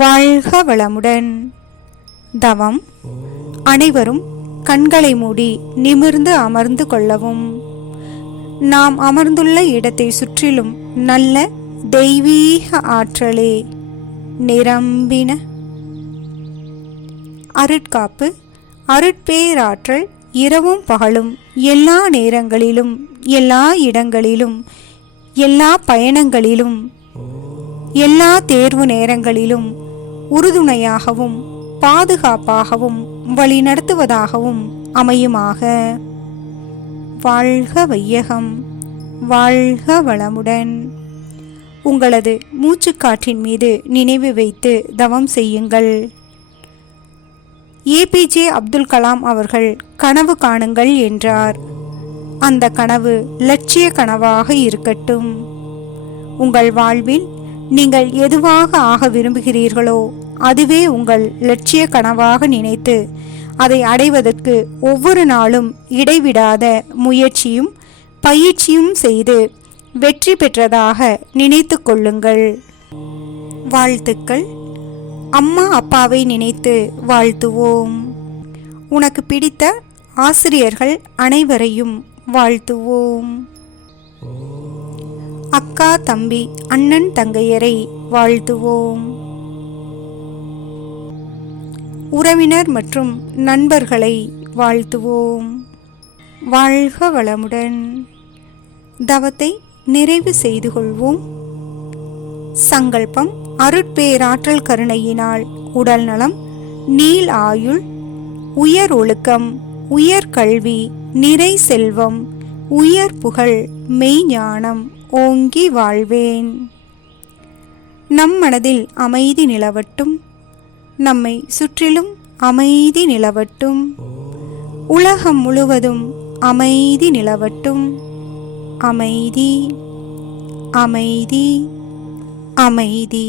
வாழ்க வளமுடன். தவம். அனைவரும் கண்களை மூடி நிமிர்ந்து அமர்ந்து கொள்ளவும். நாம் அமர்ந்துள்ள இடத்தை சுற்றிலும் நல்ல தெய்வீக ஆற்றலே நிரம்பின அருட்காப்பு, அருட்பேராற்றல் இரவும் பகலும் எல்லா நேரங்களிலும் எல்லா இடங்களிலும் எல்லா பயணங்களிலும் எல்லா தேர்வு நேரங்களிலும் உறுதுணையாகவும் பாதுகாப்பாகவும் வழிநடத்துவதாகவும் அமையுமாக. வாழ்க வையகம், வாழ்க வளமுடன். உங்களது மூச்சுக்காற்றின் மீது நினைவு வைத்து தவம் செய்யுங்கள். ஏபிஜே அப்துல் கலாம் அவர்கள் கனவு காணுங்கள் என்றார். அந்த கனவு லட்சிய கனவாக இருக்கட்டும். உங்கள் வாழ்வில் நீங்கள் எதுவாக ஆக விரும்புகிறீர்களோ அதுவே உங்கள் லட்சிய கனவாக நினைத்து அதை அடைவதற்கு ஒவ்வொரு நாளும் இடைவிடாத முயற்சியும் பயிற்சியும் செய்து வெற்றி பெற்றதாக நினைத்து கொள்ளுங்கள். வாழ்த்துக்கள். அம்மா அப்பாவை நினைத்து வாழ்த்துவோம். உனக்கு பிடித்த ஆசிரியர்கள் அனைவரையும் வாழ்த்துவோம். அக்கா தம்பி அண்ணன் தங்கையரை வாழ்த்துவோம். உறவினர் மற்றும் நண்பர்களை வாழ்த்துவோம். வாழ்க வளமுடன். தவத்தை நிறைவு செய்து கொள்வோம். சங்கல்பம். அருட்பேராற்றல் கருணையினால் உடல் நலம், நீள் ஆயுள், உயர் ஒழுக்கம், உயர் கல்வி, நிறை செல்வம், உயர் புகழ், மெய்ஞானம் ஓங்கி வாழ்வேன். நம் மனதில் அமைதி நிலவட்டும். நம்மை சுற்றிலும் அமைதி நிலவட்டும். உலகம் முழுவதும் அமைதி நிலவட்டும். அமைதி, அமைதி, அமைதி.